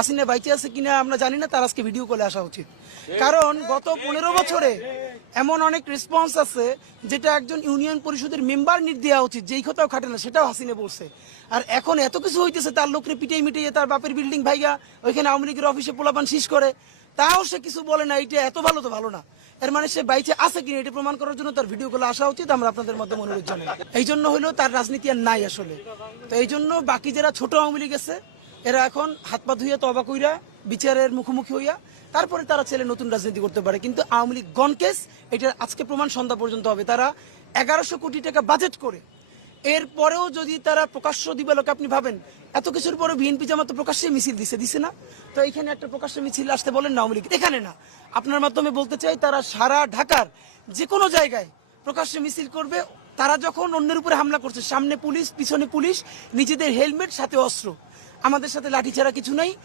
হাসিনা বাইচে আছে কিনা আমরা জানি না, তার আজকে ভিডিও কলে আসা উচিত। কারণ গত 15 বছরে এমন অনেক রেসপন্স আছে যেটা একজন ইউনিয়ন পরিষদের মেম্বার দেওয়া উচিত, যেই কথাও খাটে না সেটাও হাসিনা বলছে। আর এখন এত কিছু হইতেছে, তার লোকরে পিটিয়ে মিটিয়ে তার বাপের বিল্ডিং ভাইগা ওইখানে আওয়ামী লীগের অফিসে পোলাপান শীষ করে, তাও সে কিছু বলে না। এটা এত ভালো তো ভালো না, এর মানে সে বাইচে আছে কিনা এটা প্রমাণ করার জন্য তার ভিডিও গুলো আসা উচিত। আমরা আপনাদের মাধ্যমে অনুরোধ জানাই। এই জন্য হইলো তার রাজনীতি আর নাই আসলে। তো এই জন্য বাকি যারা ছোট আওয়ামী লীগ আছে এরা এখন হাত পা ধুইয়া তবা কইরা বিচারের মুখোমুখি হইয়া তারপরে তারা ছেলে নতুন রাজনীতি করতে পারে। কিন্তু আওয়ামী লীগ গণকেস এটার আজকে প্রমাণ সন্ধ্যা পর্যন্ত হবে। তারা 1100 কোটি টাকা বাজেট করে এরপরেও যদি তারা প্রকাশ্য দিবে, লোক আপনি ভাবেন এত কিছুর পরে বিএনপি জামাত তো প্রকাশ্যে মিছিল দিছে না? তো এইখানে একটা প্রকাশ্য মিছিল আসতে বলেন না আওয়ামী লীগ, এখানে না। আপনার মাধ্যমে বলতে চাই, তারা সারা ঢাকার যে কোনো জায়গায় প্রকাশ্যে মিছিল করবে। তারা যখন অন্যের উপরে হামলা করছে, সামনে পুলিশ পিছনে পুলিশ, নিজেদের হেলমেট সাথে অস্ত্র, আমাদের সাথে লাঠি ছাড়া কিছু নাই।